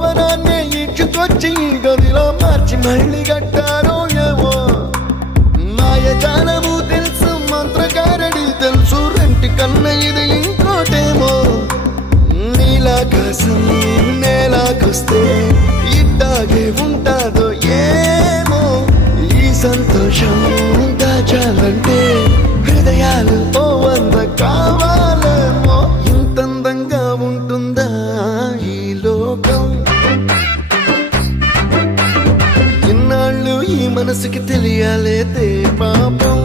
భవనాన్ని ఇచ్చుకొచ్చి గదిలో మార్చి మళ్ళీ కట్టారో ఏమో మాయజాలము తెలుసు మంత్రకారడి తెలుసు రెంటి కన్న ఇది ఇంకోటేమో నీలాకాశం నేలాకొస్తే ఇట్టాగే ఉంటాదో ఏమో ఈ సంతోషం దాచాలంటే హృదయాలు ఓ వంద కావాలేమో ఇంతందంగా ఉంటుందా ఈ లోకం ఇన్నాళ్ళు ఈ మనసుకి తెలియాలేదే పాపం